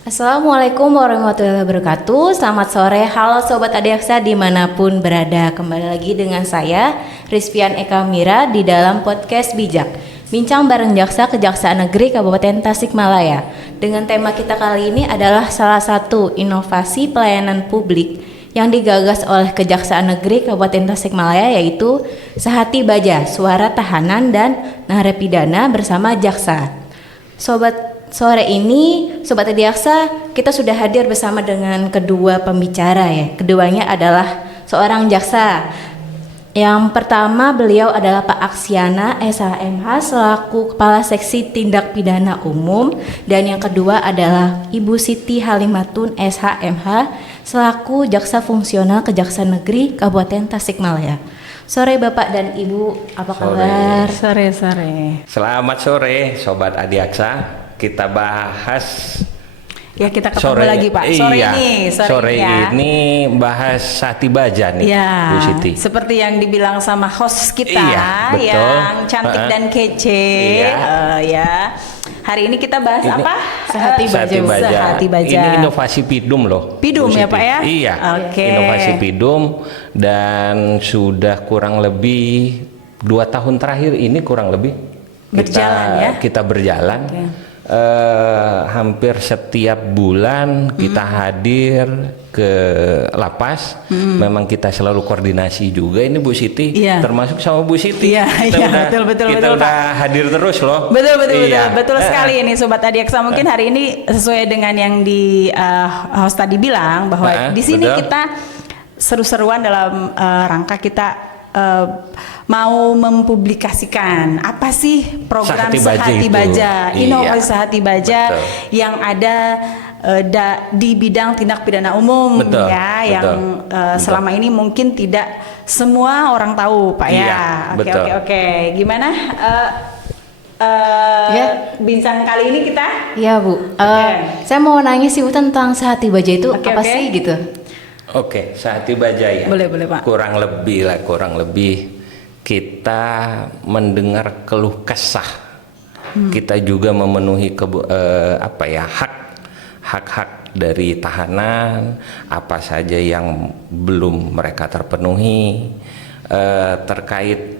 Assalamualaikum warahmatullahi wabarakatuh. Selamat sore, halo Sobat Adiaksa dimanapun berada. Kembali lagi dengan saya, Rizfian Eka Mira di dalam podcast Bijak, bincang bareng Jaksa Kejaksaan Negeri Kabupaten Tasikmalaya. Dengan tema kita kali ini adalah salah satu inovasi pelayanan publik yang digagas oleh Kejaksaan Negeri Kabupaten Tasikmalaya, yaitu Sehati Baja, suara tahanan dan narapidana bersama jaksa. Sore ini Sobat Adiaksa, kita sudah hadir bersama dengan kedua pembicara ya. Keduanya adalah seorang jaksa. Yang pertama beliau adalah Pak Aksiana SHMH selaku Kepala Seksi Tindak Pidana Umum, dan yang kedua adalah Ibu Siti Halimatun SHMH selaku Jaksa Fungsional Kejaksaan Negeri Kabupaten Tasikmalaya. Sore Bapak dan Ibu, apa kabar? Sore. Selamat sore Sobat Adiaksa. Kita bahas kita ketemu lagi Pak. Sore ini bahas Sehati Baja nih, Bu Siti. Seperti yang dibilang sama host kita, yang cantik dan kece. Hari ini kita bahas apa? Sehati Baja. Ini inovasi Pidum loh. Pidum ya Pak ya? Iya. Inovasi Pidum, dan sudah kurang lebih 2 tahun terakhir ini kurang lebih kita berjalan. Hampir setiap bulan kita hadir ke lapas. Memang kita selalu koordinasi juga ini Bu Siti, termasuk sama Bu Siti. Betul, udah hadir terus loh. Betul sekali ini Sobat Adiaksa. Mungkin hari ini sesuai dengan yang di host tadi bilang bahwa di sini kita seru-seruan dalam rangka kita mau mempublikasikan apa sih program Sehati Baja, inovasi Sehati Baja yang ada di bidang tindak pidana umum, yang selama ini mungkin tidak semua orang tahu Pak ya. Oke. Gimana bincang kali ini kita? Ya Bu, saya mau nanya sih Bu tentang Sehati Baja itu apa sih gitu? Sehati Baja ya. Boleh Pak. Kurang lebih kita mendengar keluh kesah. Kita juga memenuhi hak-hak dari tahanan, apa saja yang belum mereka terpenuhi, terkait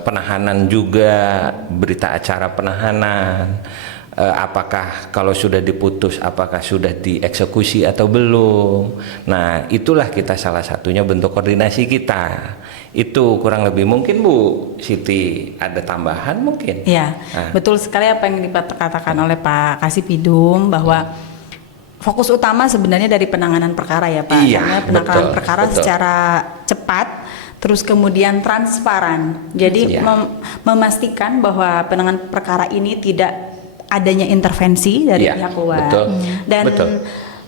penahanan juga, berita acara penahanan. Apakah kalau sudah diputus, apakah sudah dieksekusi atau belum. Nah, itulah kita salah satunya bentuk koordinasi kita. Itu kurang lebih. Mungkin Bu Siti ada tambahan mungkin? Betul sekali apa yang dikatakan oleh Pak Kasipidum, bahwa fokus utama sebenarnya dari penanganan perkara ya Pak. Penanganan perkara secara cepat, terus kemudian transparan. Jadi memastikan bahwa penanganan perkara ini tidak adanya intervensi dari pihak luar.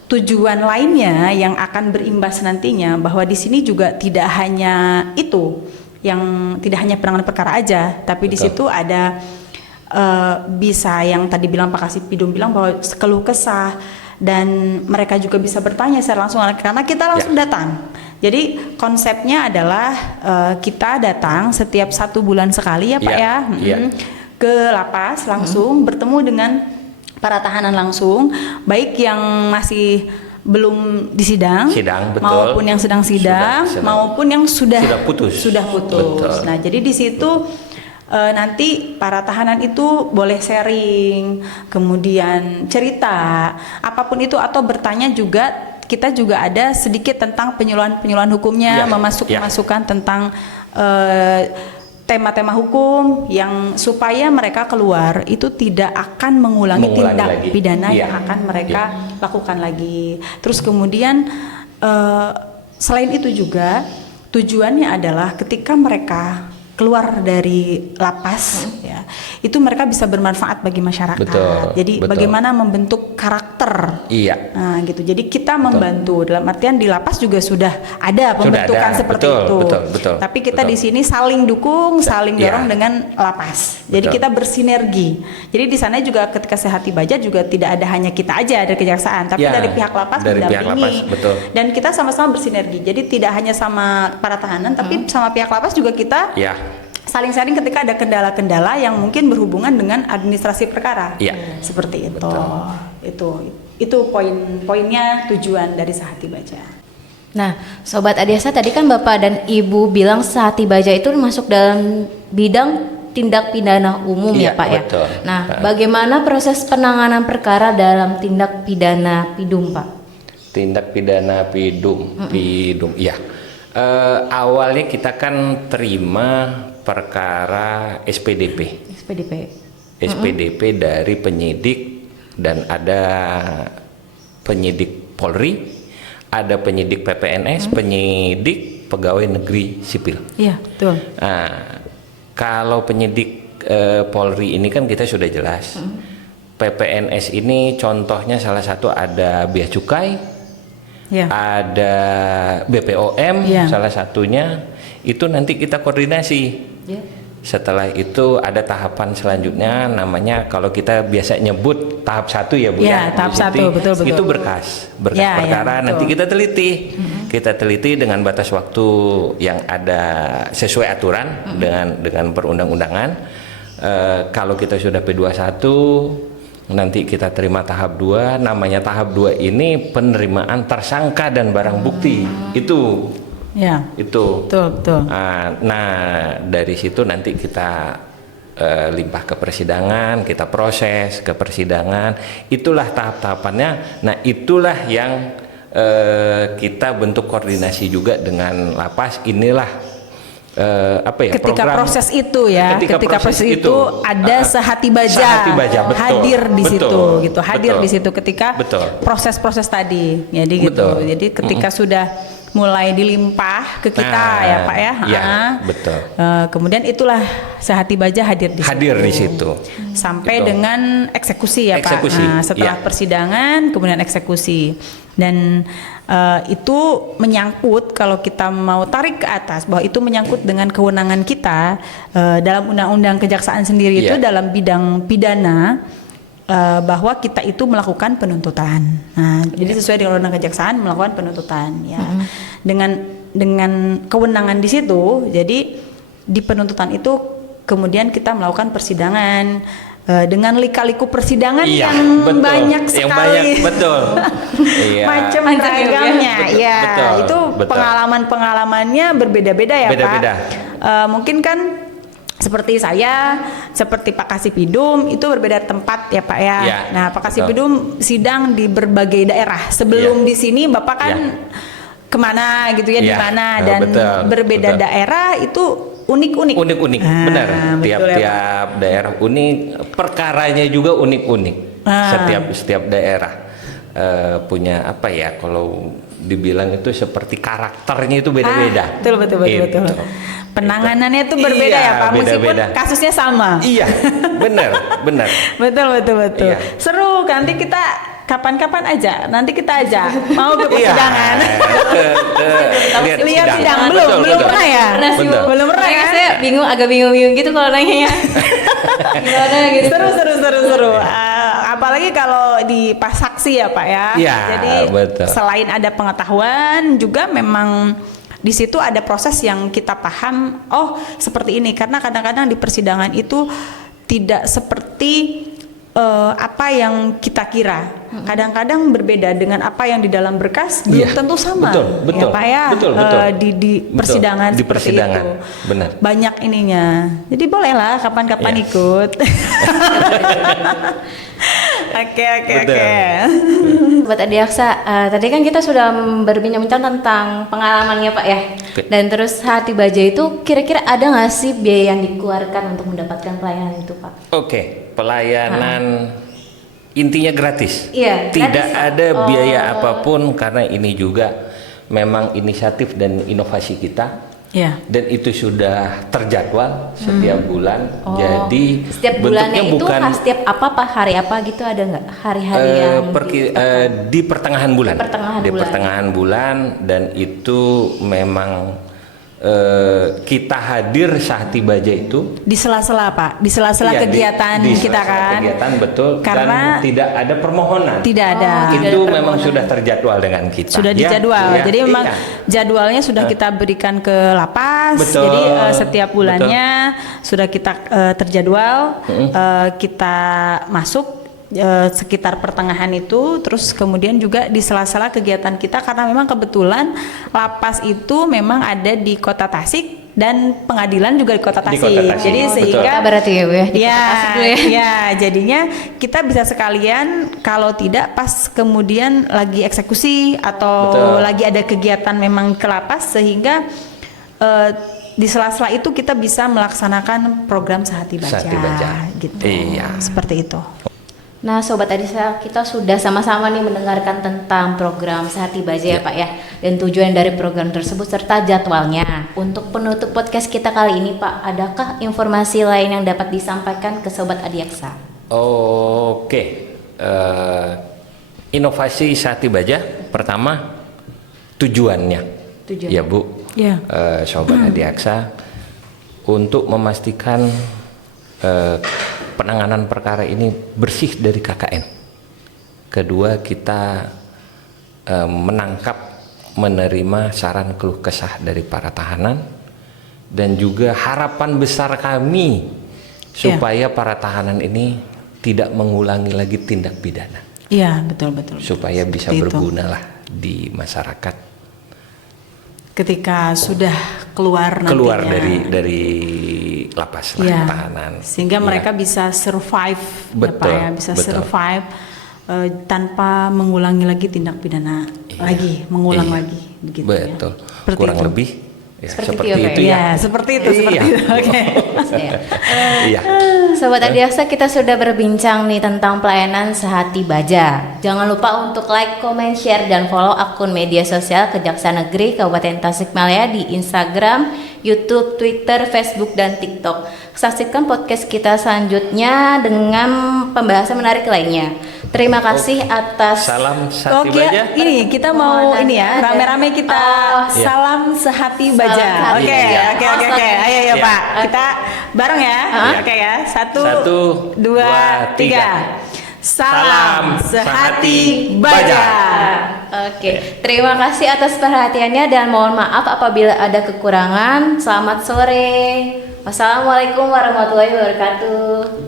Tujuan lainnya yang akan berimbas nantinya bahwa di sini juga tidak hanya itu, yang tidak hanya penanganan perkara aja, tapi di situ ada bisa yang tadi bilang Pak Kasipidum bilang bahwa keluh kesah, dan mereka juga bisa bertanya secara langsung karena kita langsung datang. Jadi konsepnya adalah kita datang setiap 1 bulan sekali ya Pak ke lapas langsung, bertemu dengan para tahanan langsung, baik yang masih belum disidang, maupun yang sedang sidang, maupun yang sudah putus. Nah, jadi di situ nanti para tahanan itu boleh sharing, kemudian cerita apapun itu, atau bertanya juga. Kita juga ada sedikit tentang penyuluhan hukumnya, memasukkan tentang tema-tema hukum yang supaya mereka keluar itu tidak akan mengulangi tindak pidana yang akan mereka lakukan lagi. Terus kemudian selain itu juga tujuannya adalah ketika mereka keluar dari lapas itu mereka bisa bermanfaat bagi masyarakat. Jadi bagaimana membentuk karakter. Nah, gitu. Jadi kita membantu dalam artian di lapas juga sudah ada pembentukan seperti itu. Tapi kita di sini saling dukung, saling dorong dengan lapas. Jadi kita bersinergi. Jadi di sana juga ketika Sehati Baja juga tidak ada hanya kita aja dari kejaksaan, tapi dari pihak lapas mendampingi. Dan kita sama-sama bersinergi. Jadi tidak hanya sama para tahanan, tapi sama pihak lapas juga kita saling sharing ketika ada kendala-kendala yang mungkin berhubungan dengan administrasi perkara. Seperti itu. Itu poin-poinnya, tujuan dari Sehati Baja. Nah, Sobat Adiaksa, tadi kan Bapak dan Ibu bilang Sehati Baja itu masuk dalam bidang tindak pidana umum Iya, ya Pak betul. ya. Nah, bagaimana proses penanganan perkara dalam tindak pidana PIDUM Pak? Tindak pidana PIDUM, ya. Awalnya kita kan terima perkara SPDP. SPDP dari penyidik, dan ada penyidik Polri, ada penyidik PPNS, penyidik pegawai negeri sipil. Iya, betul. Nah, kalau penyidik Polri ini kan kita sudah jelas. PPNS ini contohnya salah satu ada bea cukai, ada BPOM, salah satunya itu nanti kita koordinasi. Setelah itu ada tahapan selanjutnya, namanya kalau kita biasa nyebut tahap 1 ya Bu ya. Tahap 1, betul. Itu berkas perkara nanti kita teliti. Kita teliti dengan batas waktu yang ada sesuai aturan dengan perundang-undangan. Kalau kita sudah P21, nanti kita terima tahap 2. Namanya tahap 2 ini penerimaan tersangka dan barang bukti. Itu. Betul. Nah, dari situ nanti kita limpah ke persidangan, kita proses ke persidangan. Itulah tahap-tahapannya. Nah, itulah yang kita bentuk koordinasi juga dengan lapas. Inilah ketika program, proses itu ya, ketika proses itu ada Sehati Baja, betul, hadir di situ gitu, betul, di situ ketika proses-proses tadi. Jadi gitu. Jadi ketika sudah mulai dilimpah ke kita ya Pak ya. Betul. Kemudian itulah Sehati Baja hadir di situ. Sampai dengan eksekusi ya Pak. Setelah persidangan kemudian eksekusi. Dan itu menyangkut, kalau kita mau tarik ke atas, bahwa itu menyangkut dengan kewenangan kita dalam Undang-Undang Kejaksaan sendiri itu dalam bidang pidana, bahwa kita itu melakukan penuntutan. Nah, jadi sesuai dengan Undang-Undang Kejaksaan melakukan penuntutan ya. Dengan kewenangan di situ, jadi di penuntutan itu kemudian kita melakukan persidangan dengan lika-liku persidangan yang banyak sekali. Macam ragamnya. Itu pengalaman-pengalamannya berbeda-beda ya Pak. Mungkin kan seperti saya, seperti Pak Kasipidum itu berbeda tempat ya Pak ya. Nah, Pak Kasipidum sidang di berbagai daerah. Sebelum di sini Bapak kan kemana gitu ya, di mana, dan berbeda daerah itu unik-unik. Benar. Tiap-tiap daerah unik, perkaranya juga unik-unik. Setiap daerah punya apa ya, kalau dibilang itu seperti karakternya itu beda-beda. Betul. Penanganannya itu berbeda ya Pak, meskipun kasusnya sama. Iya, benar. Betul. Seru, nanti kita kapan-kapan aja, nanti kita aja mau ke persidangan. Lihat sidang belum pernah ya? Belum pernah ya? Saya agak bingung gitu kalau nanya. Gimana gitu? Seru. Apalagi kalau di pas saksi ya Pak ya. Jadi selain ada pengetahuan juga memang di situ ada proses yang kita paham, seperti ini, karena kadang-kadang di persidangan itu tidak seperti apa yang kita kira. Kadang-kadang berbeda dengan apa yang di dalam berkas, belum tentu sama. Betul. Ya Pak ya. Di persidangan seperti itu. Benar. Banyak ininya. Jadi bolehlah kapan-kapan ikut. Oke. Buat Adiaksa, tadi kan kita sudah berbincang-bincang tentang pengalamannya Pak ya. Dan terus Sehati Baja itu kira-kira ada nggak sih biaya yang dikeluarkan untuk mendapatkan pelayanan itu Pak? Pelayanan intinya gratis. Iya, tidak gratis, ada biaya apapun, karena ini juga memang inisiatif dan inovasi kita. Dan itu sudah terjadwal setiap bulan. Jadi setiap bulannya itu setiap apa Pak, hari apa gitu, ada nggak hari-hari yang di pertengahan bulan. Di pertengahan bulan, dan itu memang kita hadir Sehati Baja itu di sela-sela Pak, di sela-sela kegiatan kita kan. Kegiatan betul, karena dan tidak ada permohonan. Tidak ada. Itu memang sudah terjadwal dengan kita. Sudah dijadwal. Jadi memang jadwalnya sudah kita berikan ke lapas. Jadi setiap bulannya sudah kita terjadwal, kita masuk sekitar pertengahan itu, terus kemudian juga di sela-sela kegiatan kita karena memang kebetulan lapas itu memang ada di Kota Tasik dan pengadilan juga di Kota Di Tasik. Kota Tasik, Jadi betul. sehingga Berarti ya Bu ya, di ya, Kota Tasik dulu ya. ya, jadinya kita bisa sekalian kalau tidak pas kemudian lagi eksekusi atau Betul. lagi ada kegiatan memang ke lapas sehingga di sela-sela itu kita bisa melaksanakan program Sehati Baja, Sehati Baja. gitu. Iya. Seperti itu. Nah, Sobat Adisa, kita sudah sama-sama nih mendengarkan tentang program Sehati Baja ya Pak ya, dan tujuan dari program tersebut serta jadwalnya. Untuk penutup podcast kita kali ini Pak, adakah informasi lain yang dapat disampaikan ke Sobat Adiaksa? Oke, inovasi Sehati Baja pertama tujuannya, Tujuan. ya Bu, Ya. Sobat Adiaksa, untuk memastikan penanganan perkara ini bersih dari KKN. Kedua, kita menangkap, menerima saran keluh kesah dari para tahanan, dan juga harapan besar kami supaya para tahanan ini tidak mengulangi lagi tindak pidana, Iya, betul. supaya bisa Seperti itu. berguna lah di masyarakat. Ketika sudah keluar nantinya. dari lapas lah, Ya, tahanan, sehingga Ya. mereka bisa survive, ya Pak Betul, ya, bisa betul. survive tanpa mengulangi lagi tindak pidana mengulang Iya. lagi, begitu Betul. ya. Seperti Kurang itu. lebih ya, Seperti seperti itu, itu Pak, ya. Ya, seperti itu. Iya. Oke. Ya. Iya. Sobat Adiaksa, kita sudah berbincang nih tentang pelayanan Sehati Baja. Jangan lupa untuk like, comment, share, dan follow akun media sosial Kejaksaan Negeri Kabupaten Tasikmalaya di Instagram, YouTube, Twitter, Facebook, dan TikTok. Saksikan podcast kita selanjutnya dengan pembahasan menarik lainnya. Terima kasih atas Salam Sehati Oke, Baja. ini kita mau ini ya, rame-rame kita salam Sehati Baja. Salam Oke, Sehati Baja. oke. Ayo Iya. Pak, kita bareng ya. Iya. Oke ya, Satu, 1, 2, dua, 3. Salam Salam Sehati Sehati Baja. Baja. Oke, terima kasih atas perhatiannya dan mohon maaf apabila ada kekurangan. Selamat sore. Wassalamualaikum warahmatullahi wabarakatuh.